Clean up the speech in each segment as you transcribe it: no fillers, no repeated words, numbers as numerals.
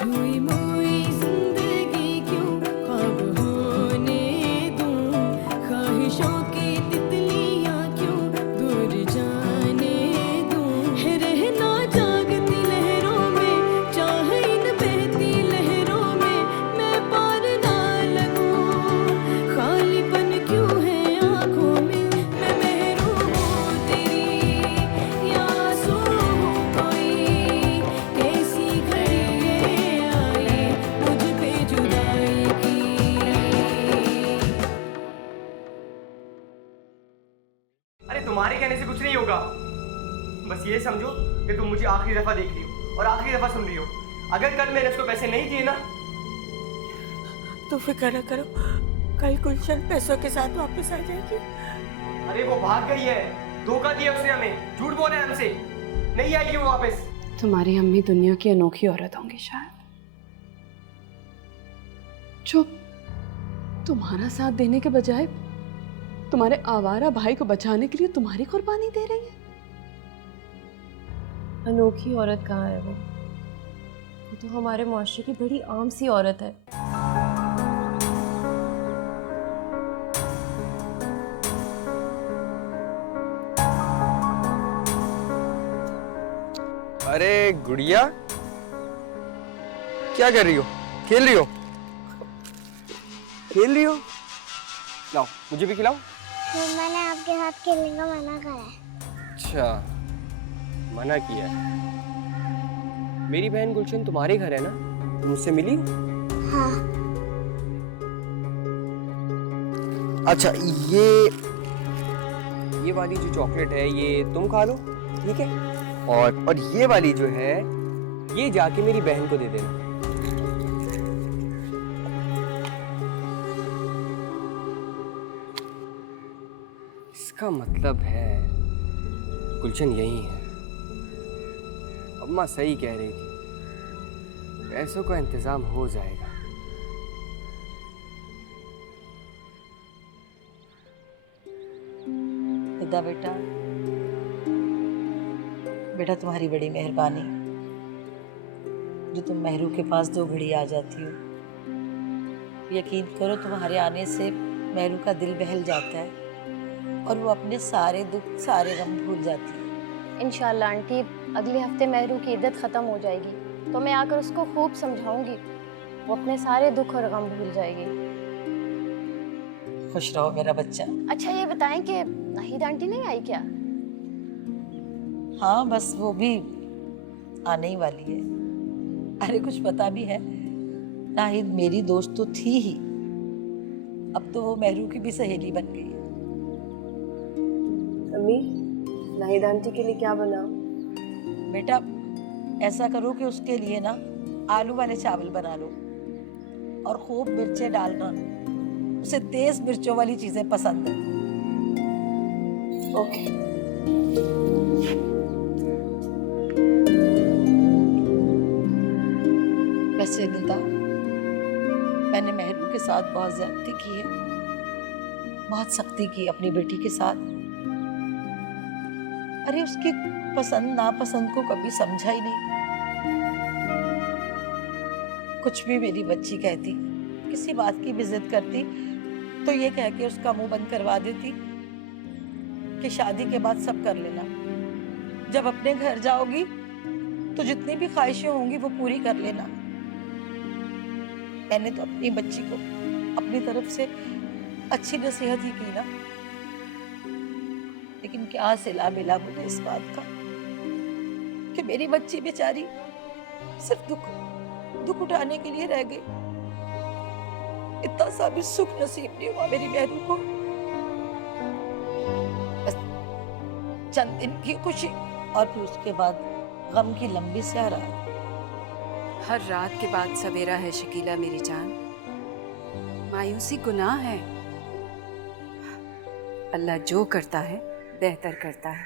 छुई मुई जिंदगी क्यों ख्वाब होने दूं, ख्वाहिशों की तितलियां क्यों दूर जाने दूं, है रहना जागती लहरों में, चाहे इन बहती लहरों में मैं पार ना लगूं, खालीपन क्यों है आंखों में, मैं महरूम हूँ तेरी या आंसू हूँ कोई, कैसी घड़ी ये आई मुझ पे जुदाई की। अरे तुम्हारे कहने से कुछ नहीं होगा। बस ये समझो कि तुम मुझे आखिरी दफा देख रही हो और आखिरी दफा सुन रही हो। अगर कल मैंने उसको पैसे नहीं दिए ना, तो फिक्र न करो, कल गुलशन पैसों के साथ वापस आ जाएगी। अरे वो भाग गई है, धोखा दिया उसने हमें, झूठ बोला है हमसे, नहीं आएगी वो वापस। तुम्हारी अम्मी दुनिया की अनोखी औरत होंगी शायद, जो तुम्हारा साथ देने के बजाय तुम्हारे आवारा भाई को बचाने के लिए तुम्हारी कुर्बानी दे रही है। अनोखी औरत कहाँ है वो तो हमारे मुआशरे की बड़ी आम सी औरत है। अरे गुड़िया, क्या कर रही हो? खेल रही हो? खेल रही हो? लाओ मुझे भी खिलाओ। फिर मैंने आपके साथ खेलने का मना करा है। अच्छा, मना किया है। मेरी बहन गुलशन तुम्हारे घर है ना, तुम मुझसे मिली हो? हाँ। अच्छा, ये वाली जो चॉकलेट है ये तुम खा लो, ठीक है? और ये वाली जो है ये जाके मेरी बहन को दे देना। इसका मतलब है गुलशन यही है। अम्मा सही कह रही थी, पैसों का इंतजाम हो जाएगा। खुदा बेटा, बेटा तुम्हारी बड़ी मेहरबानी जो तुम मेहरू के पास 2 घड़ी आ जाती हो। यकीन करो तुम्हारे आने से मेहरू का दिल बहल जाता है और वो अपने सारे दुख सारे गम भूल जाती है। इंशाल्लाह आंटी, अगले हफ्ते मेहरू की इद्दत ख़त्म हो जाएगी तो मैं आकर उसको खूब समझाऊंगी, वो अपने सारे दुख और गम भूल जाएगी। खुश रहो मेरा बच्चा। अच्छा ये बताएं कि नाहिद आंटी नहीं आई क्या? हाँ, बस वो भी आने ही वाली है। अरे कुछ पता भी है, नाहिद मेरी दोस्त तो थी ही, अब तो वो मेहरू की भी सहेली बन गई है। अम्मी, नाहिद आंटी के लिए क्या बनाऊं? बेटा ऐसा करो कि उसके लिए ना आलू वाले चावल बना लो और खूब मिर्चें डालना, उसे तेज मिर्चों वाली चीजें पसंद है। ओके। वैसे निदा, मैंने मेहरू के साथ बहुत ज्यादती की है, बहुत सख्ती की अपनी बेटी के साथ। अरे उसकी पसंद नापसंद को कभी समझा ही नहीं। कुछ भी मेरी बच्ची कहती, किसी बात की भी जिद करती तो ये कह के उसका मुंह बंद करवा देती कि शादी के बाद सब कर लेना, जब अपने घर जाओगी तो जितनी भी ख्वाहिशें होंगी वो पूरी कर लेना। मैंने तो अपनी बच्ची को अपनी तरफ से अच्छी नसीहत ही की ना, लेकिन क्या सिला मिला मुझे इस बात का कि मेरी बच्ची बेचारी सिर्फ दुख उठाने के लिए रह गई। इतना सा भी सुख नसीब नहीं हुआ मेरी बहनों को। बस चंद दिन की खुशी और फिर उसके बाद गम की लंबी सहरा। हर रात के बाद सवेरा है शकीला मेरी जान, मायूसी गुनाह है। अल्लाह जो करता है बेहतर करता है।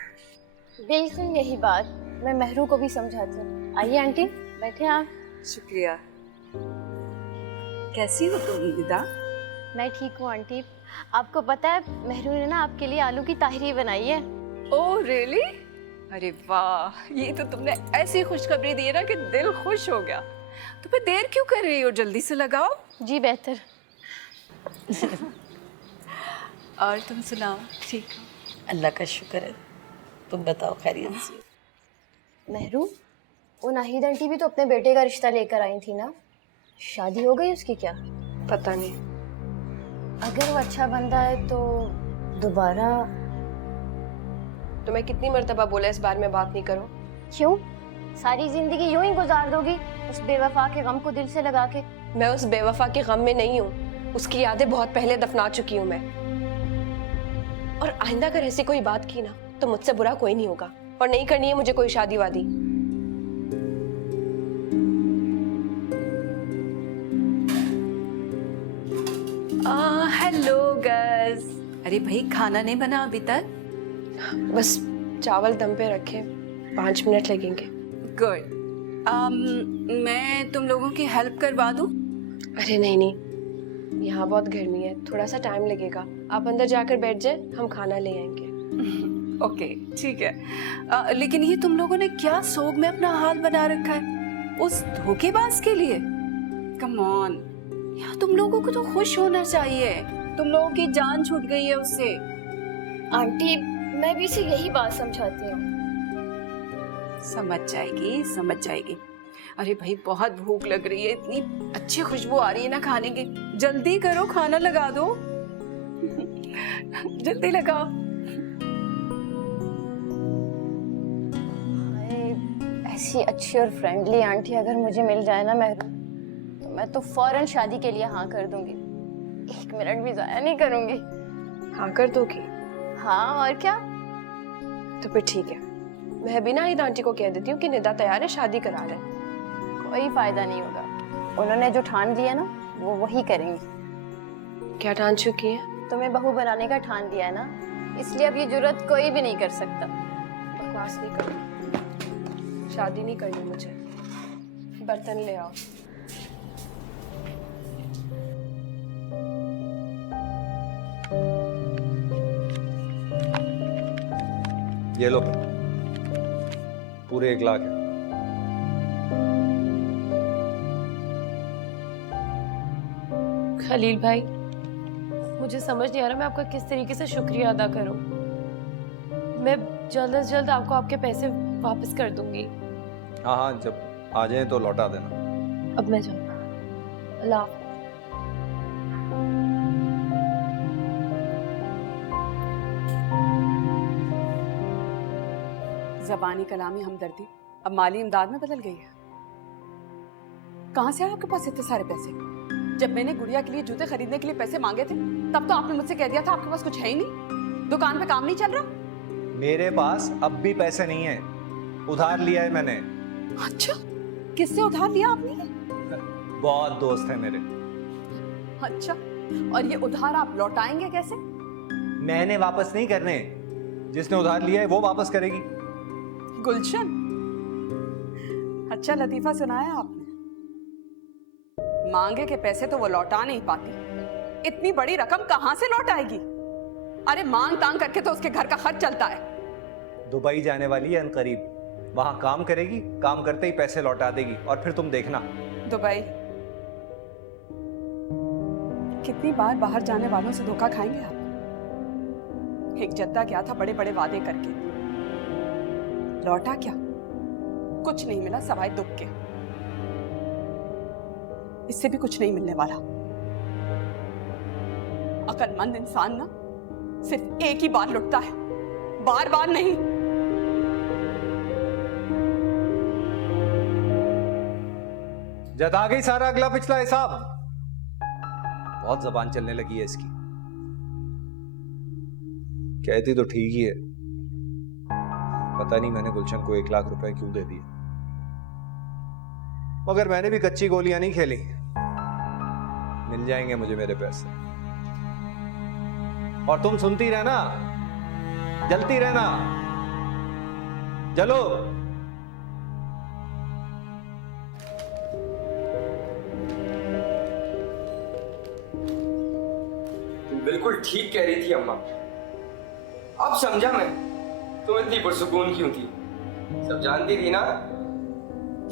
बिल्कुल यही बात मैं मेहरू को भी समझाती हूँ। आइए आंटी बैठे आप। शुक्रिया। कैसी हो तुम निदा? मैं ठीक हूँ आंटी। आपको पता है मेहरू ने ना आपके लिए आलू की ताहरी बनाई है। Oh really? अरे वाह, ये तो तुमने ऐसी खुशखबरी दी है ना कि दिल खुश हो गया। तो फिर देर क्यों कर रही हो, जल्दी से लगाओ। जी बेहतर। और तुम सुनाओ, ठीक हो? अल्लाह का शुक्र है। तुम बताओ खैरियत से? महरू, वो नाहिद आंटी भी तो अपने बेटे का रिश्ता लेकर आई थी ना, शादी हो गई उसकी क्या? पता नहीं। अगर वो अच्छा बंदा है तो दोबारा। तो मैं कितनी मर्तबा बोला इस बारे में बात नहीं करो। क्यों? सारी जिंदगी यूं ही गुजार दोगी उस बेवफा के गम को दिल से लगा के? मैं उस बेवफा के गम में नहीं हूँ, उसकी यादें बहुत पहले दफना चुकी हूँ मैं। और आइंदा अगर ऐसी कोई बात की ना तो मुझसे बुरा कोई नहीं होगा, और नहीं करनी है मुझे कोई शादी वादी। Hello girls. अरे भाई, खाना नहीं बना अभी तक? बस चावल दम पे रखे, 5 मिनट लगेंगे। गुड। मैं तुम लोगों की हेल्प करवा दूं? अरे नहीं नहीं, यहाँ बहुत गर्मी है, थोड़ा सा टाइम लगेगा। आप अंदर जाकर बैठ जाए, हम खाना ले आएंगे। ओके ठीक है। लेकिन ये तुम लोगों ने क्या सोग में अपना हाल बना रखा है उस धोखेबाज के लिए? कम ऑन यार, तुम लोगों को तो खुश होना चाहिए, तुम लोगों की जान छूट गई है उससे। आंटी, मैं भी इसे यही बात समझाती हूँ। समझ जाएगी, समझ जाएगी। अरे भाई, बहुत भूख लग रही है, इतनी अच्छी खुशबू आ रही है ना खाने की। जल्दी करो, खाना लगा दो। जल्दी लगाओ। ऐसी अच्छी और फ्रेंडली आंटी अगर मुझे मिल जाए ना महरू, तो मैं तो फौरन शादी के लिए हाँ कर दूंगी। 1 मिनट भी जाया नहीं करूंगी। हाँ कर दोगी? हाँ और क्या। तो फिर ठीक है, मैं भी नाहिद आंटी को कह देती हूँ कि निदा तैयार है, शादी करा लें। कोई फायदा नहीं होगा, उन्होंने जो ठान लिया ना वो वही करेंगी। क्या ठान चुकी है? तुम्हें बहू बनाने का ठान लिया है ना, इसलिए अब ये जुर्रत कोई भी नहीं कर सकता। बकवास नहीं करनी, शादी नहीं करनी मुझे। बर्तन ले आओ। ये लो, पूरे 1 लाख है। खलील भाई, मुझे समझ नहीं आ रहा मैं आपका किस तरीके से शुक्रिया अदा करूं। मैं जल्द से जल्द आपको आपके पैसे वापस कर दूंगी। हाँ हाँ, जब आ जाए तो लौटा देना। अब मैं जाऊँ, अल्लाह हाफ़िज़। ज़बानी कलामी हमदर्दी अब माली इमदाद में बदल गई है। कहाँ से आए आपके पास इतने सारे पैसे? जब मैंने गुड़िया के लिए जूते खरीदने के लिए पैसे मांगे थे, तब तो आपने मुझसे कह दिया था आपके पास कुछ है ही नहीं, दुकान पे काम नहीं चल रहा। मेरे पास अब भी पैसे नहीं है, उधार लिया है मैंने। अच्छा, किससे उधार लिया आपने? बहुत दोस्त है मेरे। अच्छा, और ये उधार आप लौटाएंगे कैसे? मैंने वापस नहीं करने, जिसने उधार लिया है वो वापस करेगी। गुलशन, अच्छा लतीफा सुनाया आपने। मांगे के पैसे तो वो लौटा नहीं पाती, इतनी बड़ी रकम कहां से लौटाएगी? अरे मांग तांग करके तो उसके घर का खर्च चलता है। दुबई जाने वाली है अनकरीब, वहां काम करेगी, काम करते ही पैसे लौटा देगी, और फिर तुम देखना। दुबई? कितनी बार बाहर जाने वालों से धोखा खाएंगे आप? एक जद्दा गया था बड़े बड़े वादे करके, लौटा क्या? कुछ नहीं मिला सवाए दुख के। इससे भी कुछ नहीं मिलने वाला। अक्लमंद इंसान ना सिर्फ एक ही बार लुटता है, बार बार नहीं। जता गई सारा अगला पिछला हिसाब। बहुत जबान चलने लगी है इसकी। कहती तो ठीक ही है, पता नहीं मैंने गुलशन को 1 लाख रुपए क्यों दे दिए। मगर मैंने भी कच्ची गोलियां नहीं खेली, मिल जाएंगे मुझे मेरे पैसे। और तुम सुनती रहना, जलती रहना, जलो। बिल्कुल ठीक कह रही थी अम्मा। अब समझा मैं तुम इतनी पुरसुकून क्यों थी। सब जानती थी ना।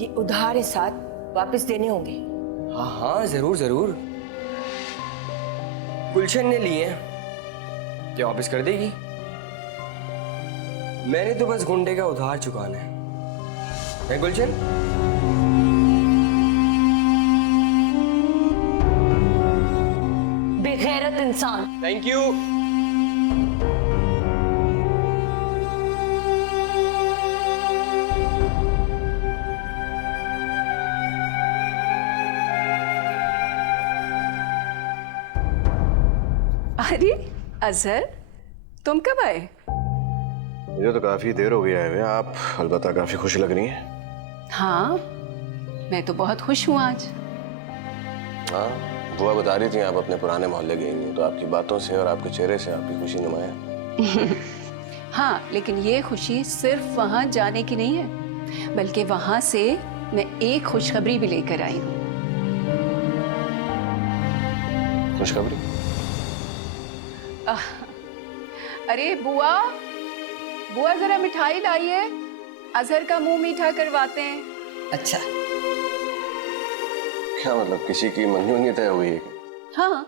ये उधार है साथ, वापस देने होंगे। हाँ हाँ, जरूर जरूर। गुलशन ने लिए हैं, क्या वापस कर देगी? मैंने तो बस गुंडे का उधार चुकाना है गुलशन? बेगैरत इंसान। Thank you. अरे अजहर, तुम कब आए? मुझे तो काफी देर हो गई आए हुए। आप अलबत्ता काफी खुश लग रही हैं। हाँ, मैं तो बहुत खुश हूँ आज। हाँ, बुआ बता रही थी आप अपने पुराने मोहल्ले गई नहीं, तो आपकी बातों से और आपके चेहरे से आपकी खुशी नुमाया। हाँ, लेकिन ये खुशी सिर्फ वहां जाने की नहीं है, बल्कि वहां से मैं एक खुशखबरी भी लेकर आई हूँ। खुशखबरी? अरे बुआ, बुआ जरा मिठाई लाइए, अजहर का मुंह मीठा करवाते हैं। अच्छा, क्या मतलब, किसी की मंगनी तय हुई है? हाँ,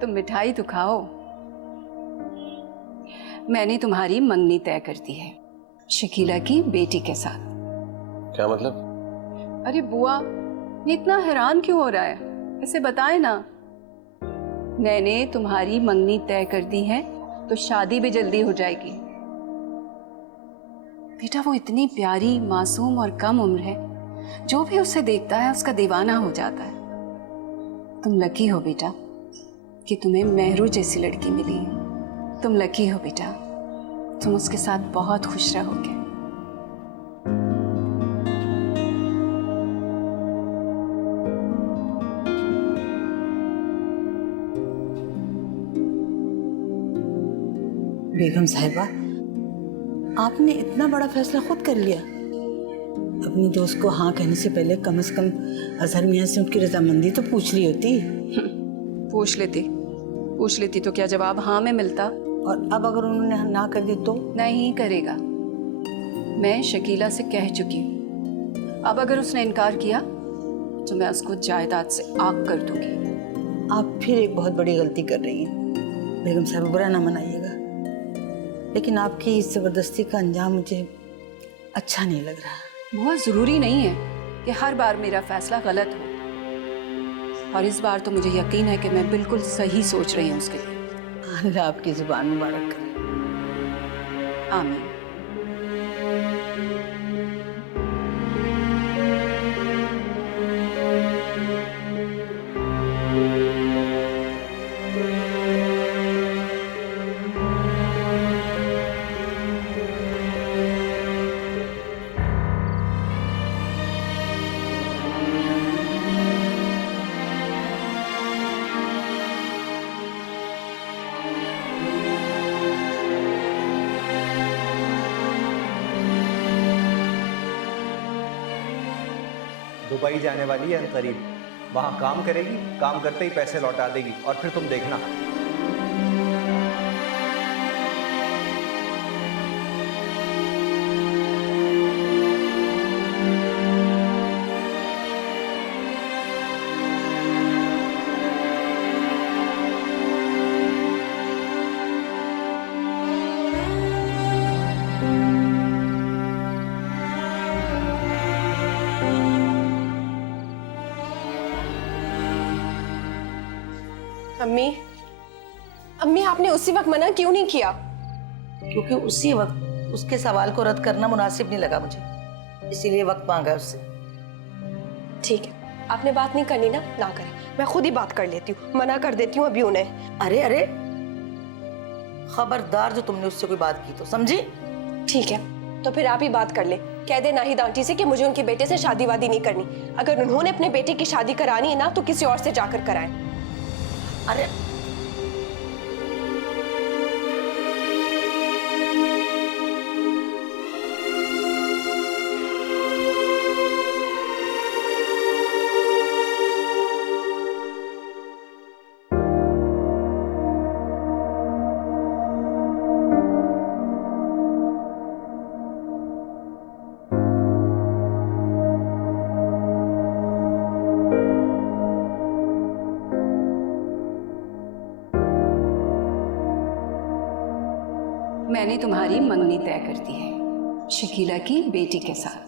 तुम मिठाई तो खाओ। मैंने तुम्हारी मंगनी तय कर दी है शकीला की बेटी के साथ। क्या मतलब? अरे बुआ, ये इतना हैरान क्यों हो रहा है? इसे बताए ना। मैंने तुम्हारी मंगनी तय कर दी है तो शादी भी जल्दी हो जाएगी। बेटा, वो इतनी प्यारी, मासूम और कम उम्र है, जो भी उसे देखता है उसका दीवाना हो जाता है। तुम लकी हो बेटा कि तुम्हें मेहरू जैसी लड़की मिली है। तुम लकी हो बेटा, तुम उसके साथ बहुत खुश रहोगे। बेगम साहिबा, आपने इतना बड़ा फैसला खुद कर लिया। अपनी दोस्त को हाँ कहने से पहले कम से कम अजहर मियां से उनकी रजामंदी तो पूछ ली होती। पूछ लेती तो क्या जवाब हाँ में मिलता? और अब अगर उन्होंने ना कर दी तो? नहीं करेगा। मैं शकीला से कह चुकी हूँ। अब अगर उसने इनकार किया तो मैं उसको जायदाद से आग कर दूंगी। आप फिर एक बहुत बड़ी गलती कर रही हैं बेगम साहब, बुरा ना मनाइएगा, लेकिन आपकी इस जबरदस्ती का अंजाम मुझे अच्छा नहीं लग रहा। बहुत जरूरी नहीं है कि हर बार मेरा फैसला गलत हो, और इस बार तो मुझे यकीन है कि मैं बिल्कुल सही सोच रही हूँ उसके लिए। अल्लाह आपकी जुबान मुबारक करे। आमीन। दुबई जाने वाली है अनकरीब, वहाँ काम करेगी, काम करते ही पैसे लौटा देगी, और फिर तुम देखना। अम्मी, अम्मी आपने उसी वक्त मना क्यों नहीं किया? क्योंकि उसी वक्त उसके सवाल को रद्द करना मुनासिब नहीं लगा मुझे, इसीलिए वक्त मांगा उससे। ठीक है, आपने बात नहीं करनी ना करें, मैं खुद ही बात कर लेती हूँ, मना कर देती हूँ अभी उन्हें। अरे अरे, खबरदार जो तुमने उससे कोई बात की तो, समझी? ठीक है, तो फिर आप ही बात कर ले, कह दे नाहिद आंटी से कि मुझे उनके बेटे से शादी वादी नहीं करनी। अगर उन्होंने अपने बेटे की शादी करानी है ना तो किसी और से जाकर कराएं। अरे मैंने तुम्हारी मंगनी तय कर दी है शकीला की बेटी के साथ।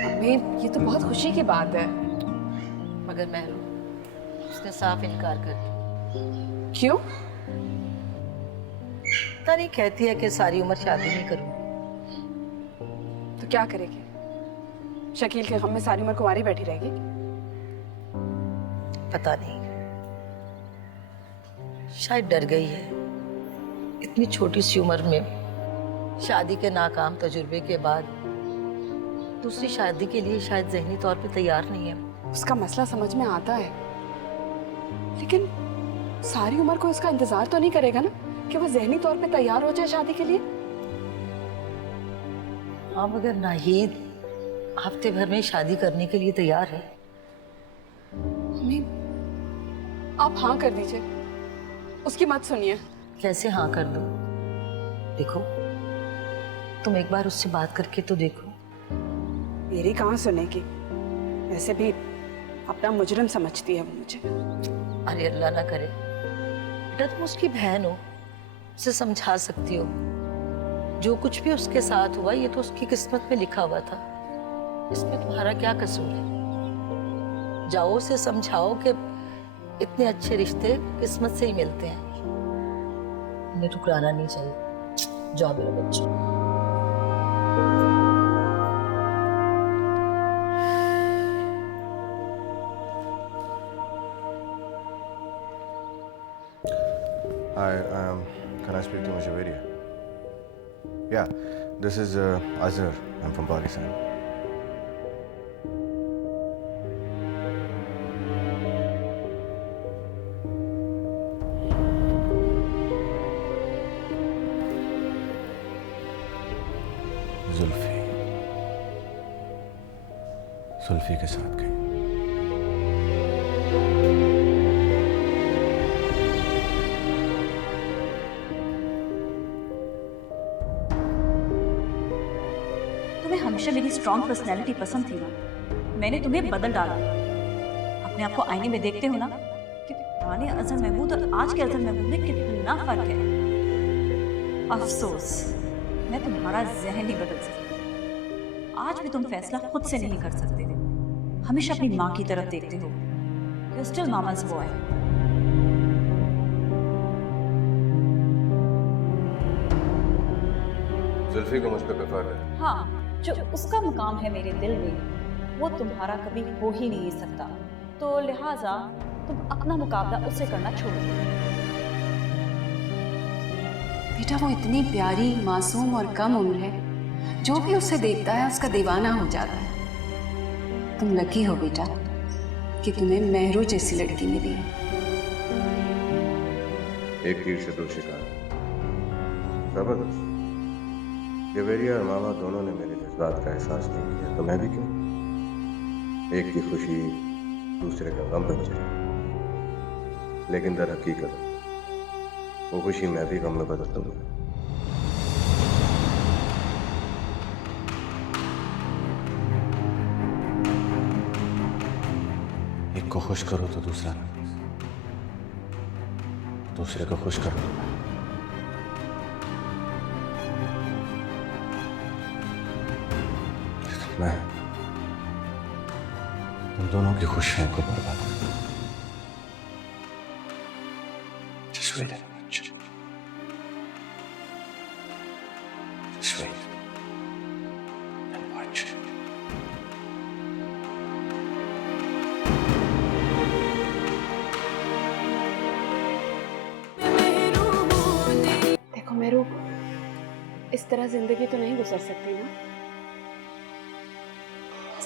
अम्मी, ये तो बहुत खुशी की बात है। मगर महरू उसने साफ इनकार कर दिया। क्यों? पता नहीं, कहती है कि सारी उम्र शादी नहीं करूंगी। तो क्या करेगी? शकील के गम में सारी उम्र कुंवारी बैठी रहेगी? पता नहीं, शायद डर गई है। इतनी छोटी सी उम्र में शादी के नाकाम तजुर्बे के बाद दूसरी शादी के लिए शायद ज़हनी तौर पे तैयार नहीं है। उसका मसला समझ में आता है, लेकिन सारी उम्र को उसका इंतजार तो नहीं करेगा ना कि वो ज़हनी तौर पे तैयार हो जाए शादी के लिए। हाँ, मगर नाहीद हफ्ते भर में शादी करने के लिए तैयार है। अम्मी, आप हाँ कर दीजिए, उसकी मत सुनिए। कैसे हाँ कर दूं? देखो, तुम एक बार उससे बात करके तो देखो। मेरी कहाँ सुनेगी? वैसे भी अपना मुजरिम समझती है वो मुझे। अरे अल्लाह ना करे, बेटा तुम उसकी बहन हो, उसे समझा सकती हो। जो कुछ भी उसके साथ हुआ ये तो उसकी किस्मत में लिखा हुआ था, इसमें तुम्हारा क्या कसूर है? जाओ उसे समझाओ कि इतने अच्छे रिश्ते किस्मत से ही मिलते हैं, उन्हें ठुकराना नहीं चाहिए। जाओ मेरे बच्चे। Hi, can I speak to Ms. Javeria? Yeah, this is Azhar. I'm from Pakistan. Zulfi के साथ गई। तुम्हें हमेशा मेरी स्ट्रॉन्ग पर्सनैलिटी पसंद थी ना, मैंने तुम्हें बदल डाला। अपने आप को आईने में देखते हो ना कि पुराने अजहर महमूद और आज के अजहर महमूद में कितना फर्क है। अफसोस मैं तुम्हारा जहन नहीं बदल सकती। आज भी तुम फैसला खुद से नहीं कर सकते, हमेशा अपनी माँ की तरफ देखते हो। You're still mama's boy. Zulfi को मुझ पे फख्र है। हाँ, जो उसका मुकाम है मेरे दिल में वो तुम्हारा कभी हो ही नहीं सकता, तो लिहाजा तुम अपना मुकाबला उससे करना छोड़ो। बेटा वो इतनी प्यारी, मासूम और कम उम्र है, जो भी उसे देखता है उसका दीवाना हो जाता है। तुम लकी हो बेटा कि तुम्हें महरू जैसी लड़की मिली। एक तीर से दो शिकार। जबरदस्त। जवेरिया और मामा दोनों ने मेरे जज्बात का एहसास नहीं किया, तो मैं भी क्यों? एक की खुशी दूसरे का गम बन जाए, लेकिन दर हकीकत वो खुशी मैं भी गम में बदल दूंगा। एक को खुश करो तो दूसरा नाराज, दूसरे को खुश करो तो मैं तुम दोनों की खुशियों को बर्बाद कर दूंगा। Just wait a minute. Just wait and watch. देखो मेरू, इस तरह जिंदगी तो नहीं गुजर सकती ना।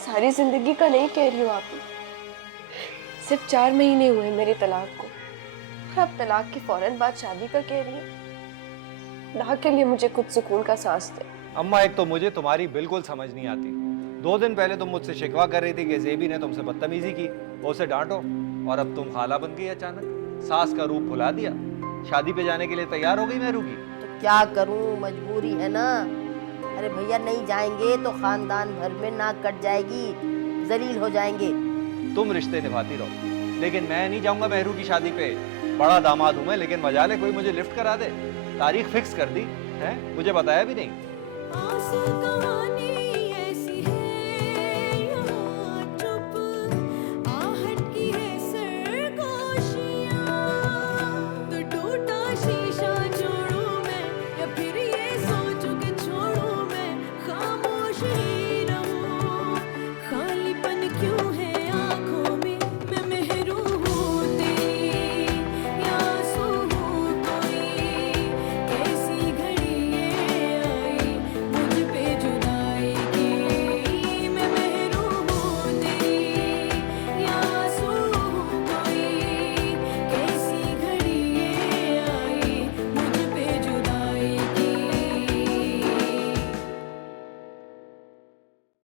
सारी जिंदगी का नहीं कह रही हूँ आप, सिर्फ 4 महीने हुए मेरी तलाक को, और अब तलाक की फौरन बाद शादी का कह रही है। ना के लिए मुझे कुछ सुकून का सांस दे। अम्मा, एक तो मुझे तुम्हारी बिल्कुल समझ नहीं आती। 2 दिन पहले तुम मुझसे शिकवा कर रही थी कि ज़ेबी ने तुमसे बदतमीजी की, उसे डांटो, और अब तुम खाला बन गई अचानक। सास का रूप भुला दिया, शादी पे जाने के लिए तैयार हो गई महरू की। तो क्या करूं, मजबूरी है ना। अरे भैया नहीं जाएंगे तो खानदान भर में नाक कट जाएगी, जलील हो जाएंगे। तुम रिश्ते निभाती रहो, लेकिन मैं नहीं जाऊंगा मेहरू की शादी पे। बड़ा दामाद हूं मैं, लेकिन मजा ले कोई मुझे लिफ्ट करा दे। तारीख फिक्स कर दी है, मुझे बताया भी नहीं।